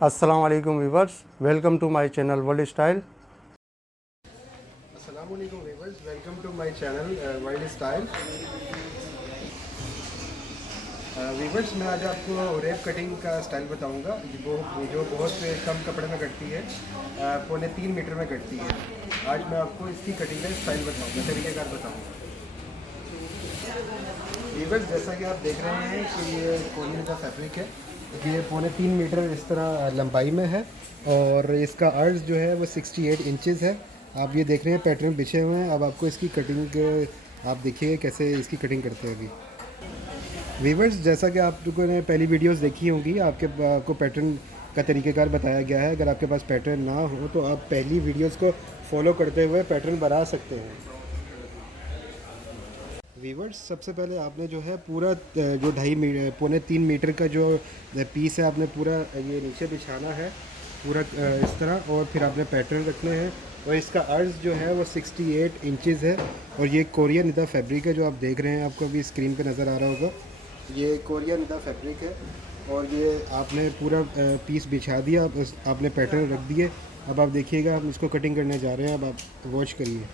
अस्सलाम वालेकुम viewers, welcome to my channel world style. अस्सलाम वालेकुम viewers, welcome to my channel world style. Viewers, मैं आज आपको रेप कटिंग का स्टाइल बताऊंगा वो जो बहुत कम कपड़े में कटती है, 3.25 मीटर में कटती है। आज मैं आपको इसकी कटिंग का स्टाइल बताऊंगा, तरीक़ेकार बताऊंगा। व्यूअर्स, जैसा कि आप देख रहे हैं कि ये कोरियन का फैब्रिक है। ये 3.25 मीटर इस तरह लंबाई में है और इसका अर्ज जो है वो 68 इंचज़ है। आप ये देख रहे हैं पैटर्न बिछे हुए हैं। अब आपको इसकी कटिंग आप देखिए कैसे इसकी कटिंग करते हैं। अभी वीवर्स, जैसा कि आप लोगों ने पहली वीडियोस देखी होंगी, आपको पैटर्न का तरीक़ेकार बताया गया है। अगर आपके पास पैटर्न ना हो तो आप पहली वीडियोस को फॉलो करते हुए पैटर्न बना सकते हैं। वीवर्स, सबसे पहले आपने जो है पूरा जो 2.5 3 मीटर का जो पीस है, आपने पूरा ये नीचे बिछाना है पूरा इस तरह, और फिर आपने पैटर्न रखने हैं। और इसका अर्ज जो है वो 68 इंचज़ है और ये कोरियन निदा फैब्रिक है जो आप देख रहे हैं। आपको अभी स्क्रीन पे नज़र आ रहा होगा, ये कोरियन निदा फैब्रिक है। और ये आपने पूरा पीस बिछा दिया, आपने पैटर्न रख दिए। अब आप देखिएगा, हम इसको कटिंग करने जा रहे हैं। अब आप वॉच करिए।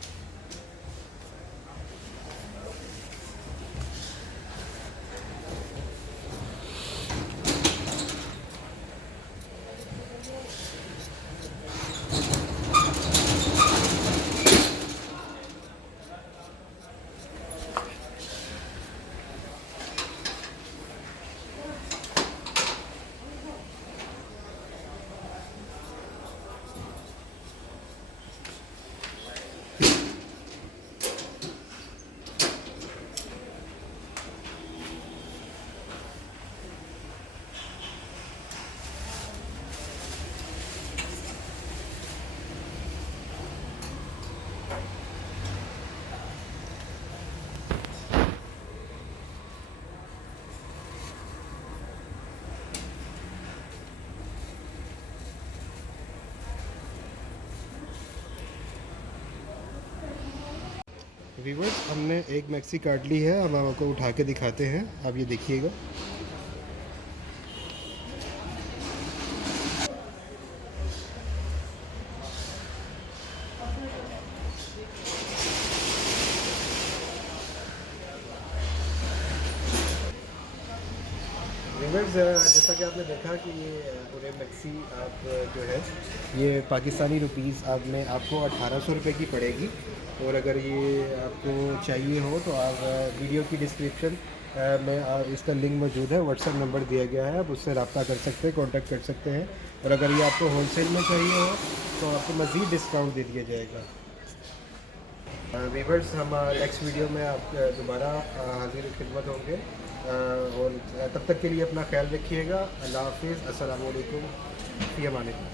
व्यूवर्स, हमने एक मैक्सी काट ली है। अब हम आपको उठा के दिखाते हैं, आप ये देखिएगा। व्यूवर्स, जैसा कि आपने देखा कि ये पूरे मैक्सी आप जो है ये पाकिस्तानी रुपीस आप में आपको 1800 रुपये की पड़ेगी। और अगर ये आपको चाहिए हो तो आप वीडियो की डिस्क्रिप्शन में इसका लिंक मौजूद है, व्हाट्सएप नंबर दिया गया है, आप उससे रब्ता कर सकते हैं, कांटेक्ट कर सकते हैं। और अगर ये आपको होलसेल में चाहिए हो तो आपको मज़ीद डिस्काउंट दे दिया जाएगा। व्यूवर्स, हम नेक्स्ट वीडियो में आप दोबारा हाजिर खिदमत होंगे। और तब तक के लिए अपना ख्याल रखिएगा। अल्लाह हाफिज़। अस्सलाम वालेकुम। फ़ी अमान अल्लाह।